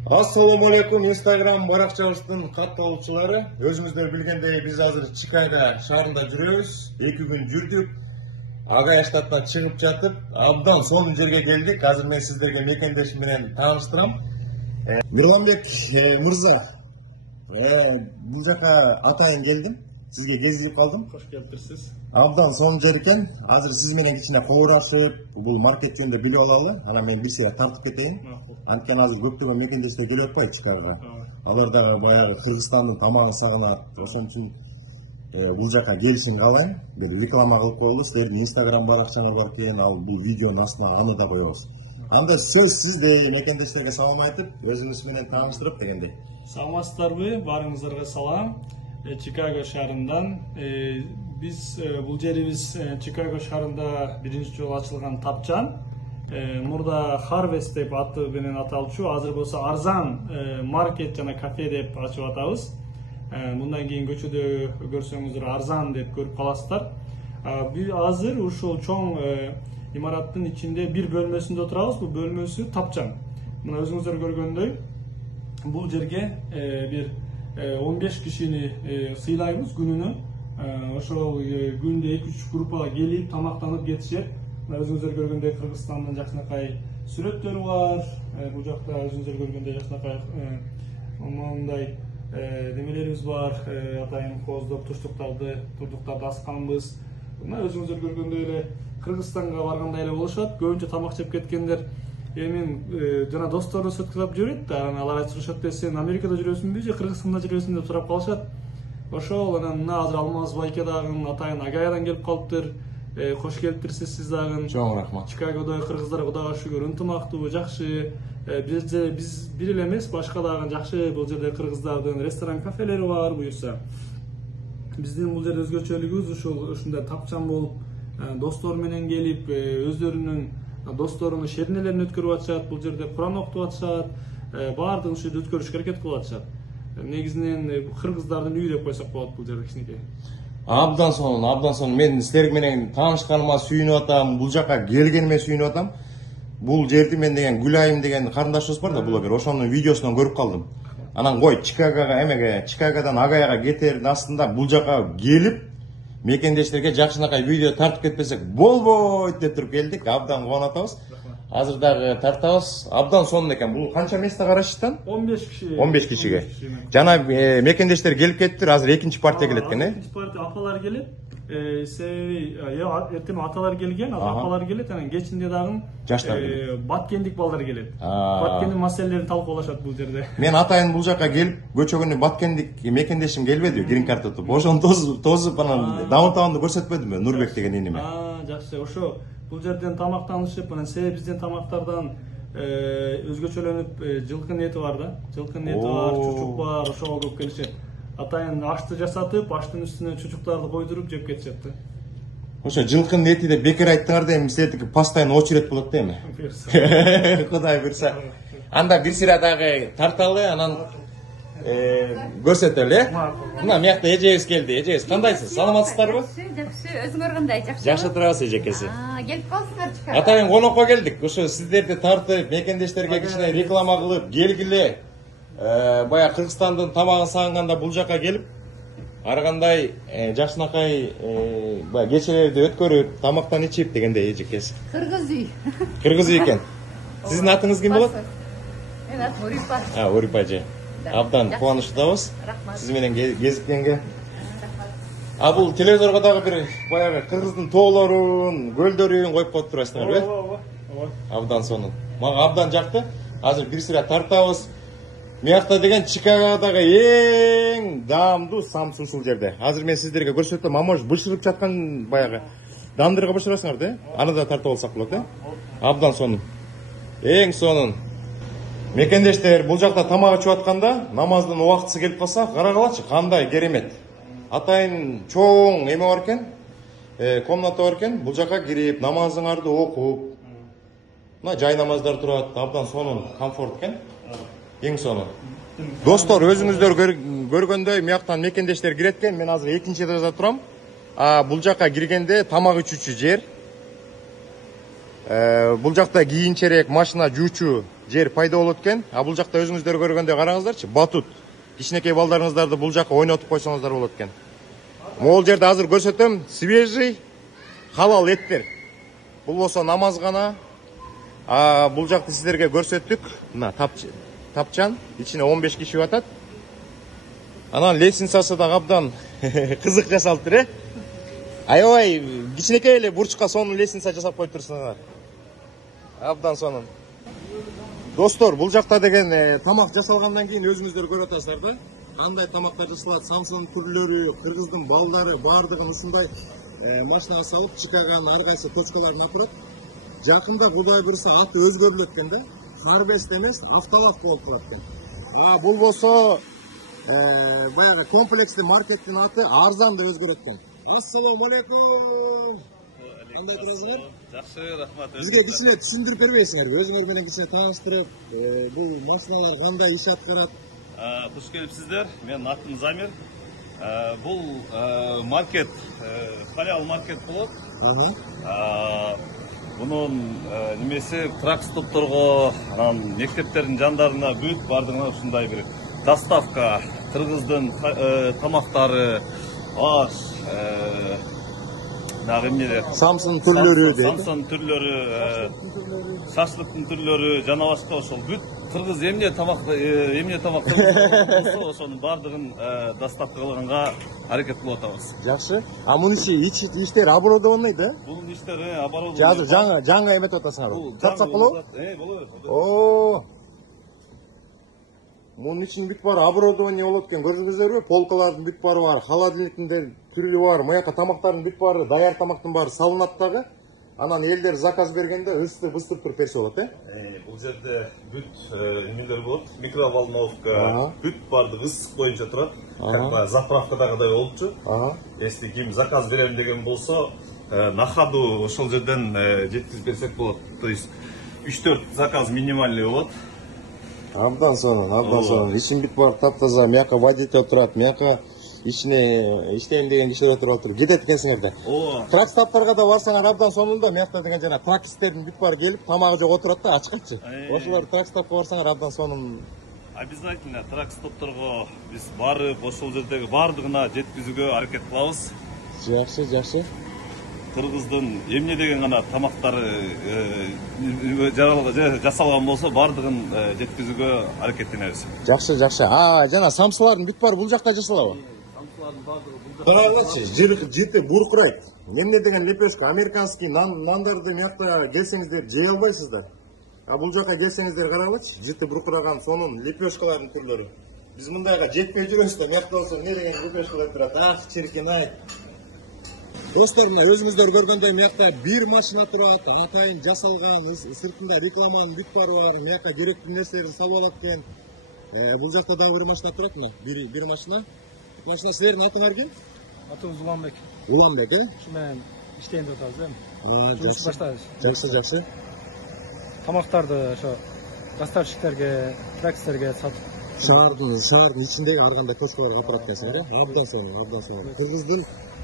Assalamu alaikum Instagram баракчабыздын катталуучулары. Өзүңүздөр билгендей биз азыр Чикаго шаарында жүрөбүз. 2 күн жүрдүк. Агай штаттан чыгып жатып, абдан сонун жерге келдик. Азыр мен сиздерге мекендешим менен тааныштырам. Мирланбек мырза, бул жака атайын келдим. Сизге кезигип калдым. Кош келипсиз. Абдан сонун жер экен. Азыр сиз менен кичине коорашып, бул маркет жөнүндө билип алалы. Анан мен бир сыйра тартып кетейин. Анткени азыр көптөгөн мекендештер келип атпайбы Чикагога. Алар дагы баягы Кыргызстандын тамагын сагынат. Ошон үчүн бул жака келишин каалайм. Бир реклама кылып коелу. Силердин Instagram баракчаңар бар экен. Ал бул видеонун астына аны да коебуз. Анда сөз сизде мекендештерге салам айтып, өзүңүз менен тааныштырып дегендей. Саламатсыздарбы? Баарыңыздарга салам. Чикаго шаарынан биз бул жерибиз Чикаго шаарында биринчи жолу ачылган тапчан. Мурда Harvest деп аты менен аталчу, азыр болсо Арзан маркет жана кафе деп ачып атабыз. Мындан кийин көчөдө көрсөңүздөр Арзан деп көрүп каласыздар. Биз азыр ушул чоң имараттын ичинде бир бөлмөсүндө отурабыз. Бул бөлмөсү тапчан. Мына өзүңүздөр көргөндөй бул жерге бир 15 кишини сыйлайбыз күнүнө. Ошол күндө 2-3 группа келип тамактанып кетишет. Өзүңүздөр көргөндөй Кыргызстандын жакшынакай сүрөттөрү бар. Бул жакта өзүңүздөр көргөндөй жакшынакай мындай немелерибиз бар. Атайын кооздоп турдуктарды асканбыз. Мына өзүңүздөр көргөндөй эле Кыргызстанга баргандай эле болушат. Көбүнчө тамак жеп кеткендер мен жана досторубуз өткүзүп жүрөт да, алар айтышат сен Америкада жүрөсүңбү же Кыргызстанда жүрөсүң деп сурап калышат. Ошол анан мына азыр Алмаз Байке дагы атайын Агаядан келип калыптыр. Кош келиптирсиз сиз дагы. Чоң рахмат. Чикагодо кыргыздар Кудайга шүгүр ынтымактуу, жакшы. Биз бир эле эмес, башка дагы жакшы бул жерде кыргыздардын ресторан, кафелери бар буюрса. Биздин бул жерде өзгөчөлүгүбүз ушундай тапчан болуп, достор менен келип, өздөрүнүн досторунун шернелерин өткөрүп атышат. Бул жерде Куран окутуп атышат. Баардыгын ушул жерде өткөрүшкө аракет кылып атышат. Негизинен кыргыздардын үйү деп койсок болот бул жерде кичинекей. Абдан сонун. Мен силер менен таанышканыма сүйүнүп атам. Бул жака келгениме сүйүнүп атам. Бул жерди мен деген Гүлайым деген карындашыбыз бар да, блогер. Ошонун видеосунан көрүп калдым. Анан кой Чикагодан Агаяга кетердин астында бул жака келип мекендештерге жакшынакай видео тартып кетпесек болбойт деп туруп келдик. Абдан кубанып атабыз. Азыр дагы тартабыз. Абдан сонун экен. Бул канча место карашыштан? 15 киши. 15 кишиге. Жана мекендештер келип кеттир. Азыр экинчи партия келет экен, Экинчи партия апалар келет. Себеби эртең аталар келген, апалар келет, анан кечинде дагы жаштар баткендик балдар келет. Баткендин маселелерин талкуулашат бул жерде. Мен атайын бул жака келип, көчөгөнү баткендик мекендешим келбеди, грин карта туруп. Ошону тосуп анан даунтаунду көрсөтпөдүмбү, Нурбек деген иниме. Жакшы. Ошо бул жерден тамактанышып, анан себеби биздин тамактардан өзгөчөлөнүп жылкы эти бар да. Жылкы эти бар, чучук бар, ошого көп келишет. Атайын ашты жасатып, аштын үстүнө чучуктарды койдуруп жеп кетишет да. Ошо жылкынын эти деп бекер айттыңар да, эми силердики постоянно очередь болот да эми. Кудай буйрса. Анда бир сыйра дагы тарталы, анан көрсөтөлү, Мына мыякта эжебиз келди. Эжебиз кандайсыз? Саламатсыздарбы? Жакшы, өзүңөр кандай, жакшы? Жакшы турабыз эжекеси. Келип калсыңар Чикаго. Атайын конокко келдик. Ошо сиздерди тартып, мекендештерге кичине реклама кылып, келгиле. Бая Кыргызстандын тамагын сагынганда бул жака келип, ар кандай жакшынакай бая кечелерди өткөрүп, тамактан ичип дегендей эжекеси. Кыргыз үй. Кыргыз үй экен. Сиздин атыңыз ким болот? Менин атым Урипа. Урипа эже. Абдан кубанычтабыз. Рахмат. Сиз менен кезиккенге. Бул телевизорго дагы бир баягы Кыргыздын тоолорун, көлдөрүн коюп коюп турасыңарбы? Абдан сонун. Мага абдан жакты. Азыр бир сыйра тартабыз. Мыякта деген Чикагодагы эң даамдуу самсы ушул жерде. Азыр мен сиздерге көрсөтөм, может бышырып жаткан баягы дандырга бышырасыңар да? Аны да тартып алсак болот, Абдан сонун. Эң сонун. Мекендештер бул жакта тамак ичип атканда, намаздын убактысы келип калса, карагалачы, кандай керемет. Атайын чоң эме бар экен, комната бар экен, бул жака кирип, намазыңарды окуп, мына жай намаздар турат, абдан сонун, комфорт экен. Эң сонун. Достор, өзүңүздөр көргөндөй мыяктан мекендештер кирет экен. Мен азыр экинчи этажда турам. Бул жака киргенде тамак ичүүчү жер. Бул жакта кийинчерээк машина жуучу жер пайда болот экен. А бул жакта өзүңүздөр көргөндөй караңыздарчы, батут. Кичинекей балдарыңыздарды бул жака ойнотуп койсоңуздар болот экен. Могул жерде азыр көрсөтөм, свежий халал эттер. Бул болсо намазгана. Бул жакты сиздерге көрсөттүк. Мына тапчан, ичине 15 киши батат. Анан лестницасы да абдан кызык жасалыптыр, Аябай кичинекей эле бурчка сонун лестница жасап коюп турсуңар. Абдан сонун. Достор, бул жакта деген тамак жасалгандан кийин өзүңүздөр көрүп атасыздар да. Кандай тамактар жасалат, самсынын түрлөрү, кыргыздын балдары баардыгын ушундай машинага салып чыккан ар кайсы точкаларына турат. Жакында Кудай буйруса аты өзгөрүлөт экен да. Харбест эмес, автолавка болуп калат экен. Бул болсо баягы комплекстүү маркеттин аты арзан деп өзгөрөт экен. Ассаламу алейкум. Кандай турасыздар? Жакшы, рахмат. Бизге кичине түшүндүрүп бербейсиңерби? Өзүңөр менен кичине тааныштырып, бул машиналар кандай иш аткарат? Туш келипсиздер. Менин атым Замир. Бул маркет, халал маркет болот. Бунун немеси трак-стопторго, анан мектептердин жандарына бүт бардыгына ушундай бир доставка, кыргыздын тамактары, аш, самсын түрлөрү дейт. Самсын түрлөрү, шашлыктын түрлөрү, жана башка ошол бүт кыргыз эмне тамактар болсо ошонун бардыгын доставка кылганга аракет кылып атабыз. Жакшы. Мунун иштери оборудованный да? Бунун иштери оборудованный. Азыр жаңы эметип атасыңар. Сатсак болобу? Болот. Мунун ичин бүт баары оборудование болот экен, көрдүңүздөрбү? Полкалардын бүт баары бар, холодильниктин түрү бар, маяка тамактардын бүт баары, даяр тамактын баары салынат дагы. Анан элдер заказ бергенде ыстып туруп берсе болот, Бул жерде бүт эмелер болот, микроволновка, бүт баардыгы ысык боюнча турат. Заправкадагыдай болчу. Если ким заказ берем деген болсо, на ходу ошол жерден жеткизип берсек болот. То есть 3-4 заказ минимальный болот. Абдан сонун. Ичин бүт баары таптаза, мияка водитель турат, мияка ичине иштейм деген кишилер отуруп атыр. Кетет экенсиңер да. Трак-стоптарга да барсаңар абдан сонун да, миякта деген жана тракисттердин бүт баары келип, тамагы жок отурат да, ачкачы. Ошолор трак-стопко барсаңар абдан сонун. Обязательно трак-стопторго биз барып, ошол жердеги баардыгына жеткизүүгө аракет кылабыз. Жакшы. Кыргыздын эмне деген гана тамактары жасалган болсо, баардыгын жеткизүүгө аракеттенебиз. Жакшы. Жана самсылардын бүт баары бул жакта жасалабы? Самсылардын баардыгы бул жакта. Караңызчы, жыты буркурайт. Эмне деген лепешка, американский нандарды миякта келсеңиздер жей албайсыздар. Бул жака келсеңиздер карагычы, жыты буркураган сонун лепешкалардын түрлөрү. Биз мындайга жетпей жүрөбүз да, миякта болсо эмне деген лепешкалар турат. Чиркин-ай. Достор, мына өзүңүздөр көргөндөй миякта бир машина турат, атайын жасалган, сыртында рекламанын бүт баары бар, мияка керектүү нерселерди салып алат экен. Бул жакта дагы бир машина турат, мына, бир машина. Машина силердин атыңар ким? Атыбыз Уланбек. Уланбек, Ушу менен иштейин деп атабыз, Жумуш баштадык. Жакшы. Тамактарды ошо доставщиктерге, тракистерге сатып. Шаардын ичиндеги ар кандай точкаларга турат экенсиңер, Абдан сонун. Кыргыздын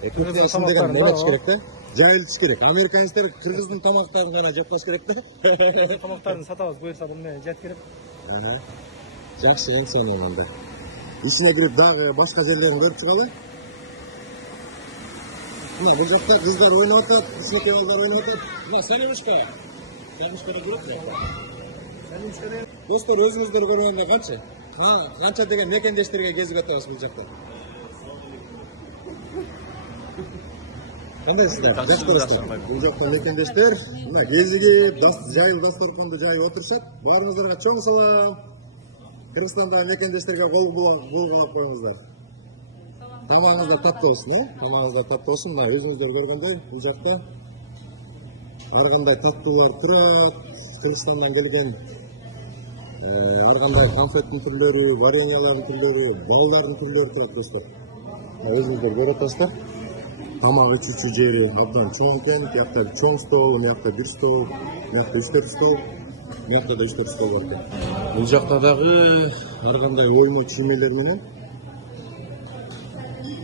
көптөгөн деген болош керек да. Жайылтыш керек. Американецтер кыргыздын тамактарын гана жеп баш керек да. Тамактарын сатабыз, буюрса бул менен жет керек. Жакшы, эң сонун анда. Ичине кирип дагы башка жерлерин көрүп чыгалы. Мына бул жакта кыздар ойноп атат, кичинекей балдар ойноп атат. Мына салимушка. Салимушкада көрөт. Достор, өзүңүздөр көргөндө канча деген мекендештерге кезип атабыз бул жакта. Кандайсыздар? Бул жакта мекендештер, мына кезигип, жайыл дасторконду жайып отурушат. Баарыңыздарга чоң салам. Кыргызстандагы мекендештерге кол булгап коюңуздар. Тамагыңыз да таттуу болсун, Мына өзүңүздөр көргөндөй, бул жакта ар кандай таттуулар турат. Кыргызстандан келген ар кандай конфеттин түрлөрү, вареньялардын түрлөрү, балдардын түрлөрү турат достор. Өзүңүздөр көрүп атасыздар. Тамак ичүүчү жери абдан чоң экен. Биякта чоң стол, биякта бир стол, биякта 3-4 стол, биякта да 3-4 стол бар экен. Бул жакта дагы ар кандай оймо чиймелер менен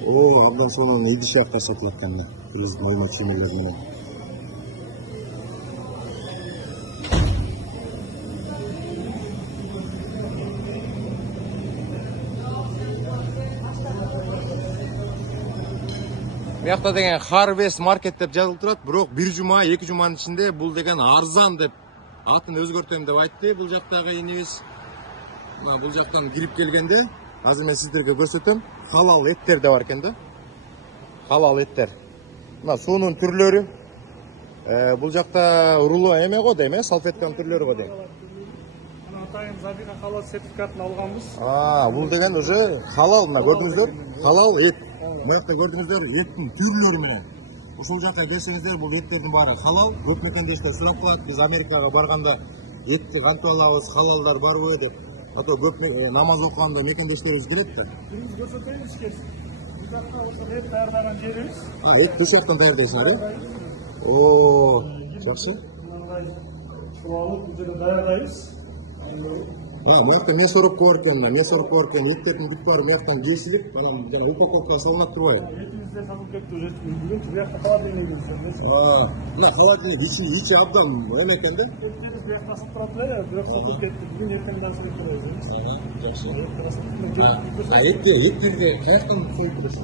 абдан сонун идишактар сатылат экен. Кыргыздын оймо чиймелер менен. Муякта деген Harvest Market деп жазылып турат, бирок 1 жума, 2 жуманын ичинде бул деген арзан деп атын өзгөртөм деп айтты. Бул жактагы инебиз. Бул жактан кирип келгенде, азыр мен сиздерге көрсөтөм. Халал эттер да бар экен да. Халал эттер. Мына суунун түрлөрү. Бул жакта руло эме го дейм, салфетканын түрлөрү го дейм. Атайын Забира халал сертификатын алганбыз. Бул деген уже халал, мына көрдүңүздөр? Халал эт. Мына көрдүңүздөр, эттин түрлөрү менен. Ушул жакка берсеңиздер, бул эттердин баары халал. Көп мекендештер сурап калат, биз Америкага барганда этти кантип алабыз, халалдар барбы деп. Ато көп намаз окуганда мекендештерибиз келет да. Биз көрсөтөйбүз кез. Бул жакта эт даярдаган жерибиз. Эт бушактан даярдайсыңар, Оо, жакшы. Шулалып бул жерде даярдайбыз. Мынакта мясорубка бар экен, мясорубка бар экен, эттердин бүт баары мынактан кесилип, жана упаковкага салынат турбайбы? Этибизде сатылып кетти уже. Бүгүн буякта холодильник келсе. Мына холодильник ичи абдан эме экен да. Эттерибиз буякта сатып турат эле, бирок сатылып кетти. Бүгүн эртеңден сатып турабыз. Жакшы. Эттерге каяктан союп турасыз?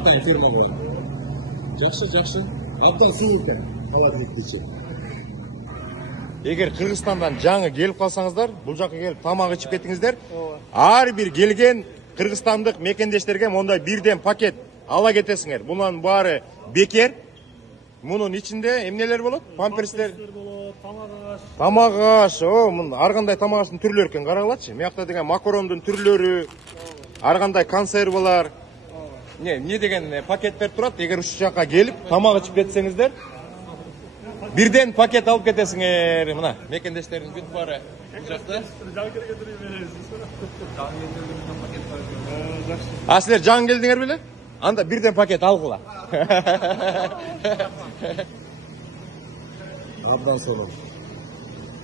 Атайын ферма бар. Жакшы. Абдан суу экен холодильниктин ичи. Эгер Кыргызстандан жаңы келип калсаңыздар, бул жакка келип тамак ичип кетиңиздер. Ар бир келген кыргызстандык мекендештерге мондай бирден пакет ала кетесиңер. Бунун баары бекер. Мунун ичинде эмнелер болот? Памперстер болот, тамак аш, ар кандай тамак аштын түрлөрү экен, карагылачы. Муякта деген макарондун түрлөрү, ар кандай консервалар. Не деген пакеттер турат. Эгер ушул жакка келип тамак ичип кетсеңиздер, бирден пакет алып кетесиңер. Мына мекендештердин бүт баары бул жакта. Силер жаңы келдиңер беле? Анда бирден пакет алгыла. Абдан сонун.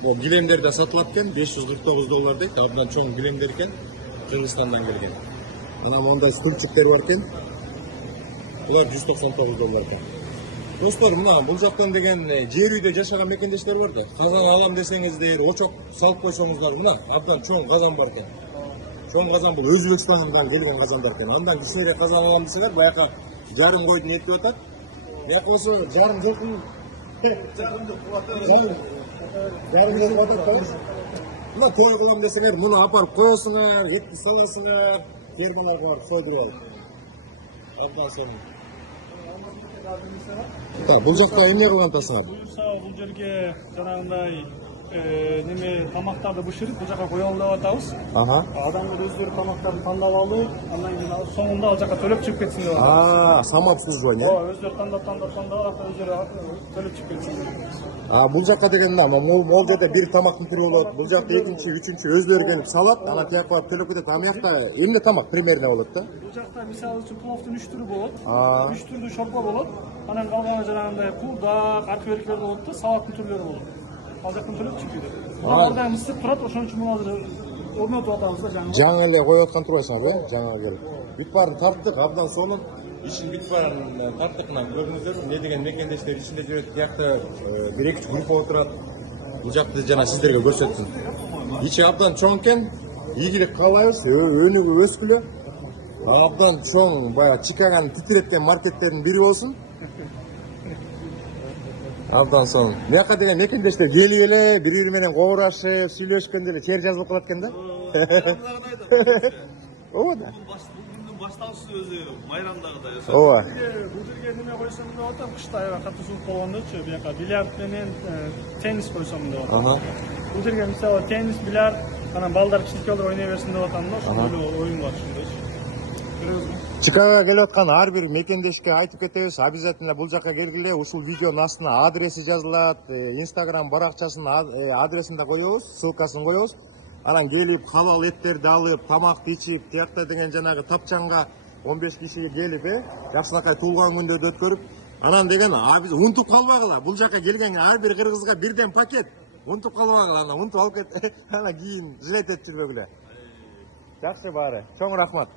Бул килемдер да сатылат экен, $549 дейт. Абдан чоң килемдер экен, Кыргызстандан келген. Мына мондай стульчиктер бар экен. Булар $199 экен. Достор, мына бул жактан деген жер үйдө жашаган мекендештер бар да. Казан алам десеңиздер, очок салып койсоңуздар, мына абдан чоң казан бар экен. Чоң казан бул Өзбекстандан келген казандар экен. Андан кичинерээк казан алам десеңер, баягы жарым койдун эти өтөт. Бияк болсо жарым жылкын. Жарым жыл өтөт. Мына той кылам десеңер, муну апарып коесуңар, этти саласыңар, фермаларга барып сойдуруп алып. Абдан сонун. Бул жакта эмне кылган атасыңар? Бул жерге жанагындай неме тамактарды бышырып бул жака коелу деп атабыз. Адамдар өздөрү тамактарын тандап алып, андан кийин соңунда ал жака төлөп чыгып кетсин деп атабыз. Самообслуживание. Өздөрү тандап өздөрү төлөп чыгып кетсин. Бул жака деген могул жерде бир тамактын түрү болот. Бул жакта экинчи, үчүнчү өздөрү келип салат, анан тияк барып төлөп кетет. Муякта эмне тамак примерно болот да? Бул жакта мисалы үчүн пловдун 3 түрү болот. 3 түрдүү шорпо болот. Анан калганы жанагындай кулдак, аркеберклер болот да, салаттын түрлөрү болот. Ал жактан төлөп чыгып кетет. Алардан ысык турат, ошон үчүн муну азыр орнотуп атабыз да жаңы. Жаңы эле коюп аткан турбайсыңар, жаңы келип. Бүт баарын тарттык, абдан сонун. Ишин бүт баарын тарттык, мына көрдүңүздөр, эмне деген мекендештер ичинде жүрөт, биякта бир-эки группа отурат. Бул жакты жана сиздерге көрсөтсүн. Ичи абдан чоң экен, ийгилик каалайбыз, өнүгүп өскүлө. Абдан чоң, баягы Чикагонун титиреткен маркеттердин бири болсун. Абдан сонун. Муяка деген мекендештер келип эле, бири-бири менен коорашып, сүйлөшкөндө эле чер жазылып калат экен да. Ооба да. Башталышы өзү майрамдагыдай. Ооба. Бул жерге неме койсом деп атам, кышта катуу суук болгондочу, бияка бильярд менен теннис койсом деп атам. Бул жерге мисалы теннис, бильярд, анан балдар кичинекей балдар ойной берсин деп атам да, ошондой оюн бар ушундойчу. Чикагого келип аткан ар бир мекендешке айтып кетебиз, обязательно бул жакка келгиле. Ушул видеонун астына адреси жазылат, Instagram баракчасынын адресин да коебуз, ссылкасын коебуз. Анан келип халал эттерди алып, тамакты ичип, тиякта деген жанагы тапчанга 15 киши келип, жакшынакай туулган күндөрдү өткөрүп, анан деген биз унутуп калбагыла. Бул жакка келген ар бир кыргызга бирден пакет. Унутуп калбагыла, анан унутуп алып кет, анан кийин жилет этип жүрбөгүлө. Жакшы баары. Чоң рахмат.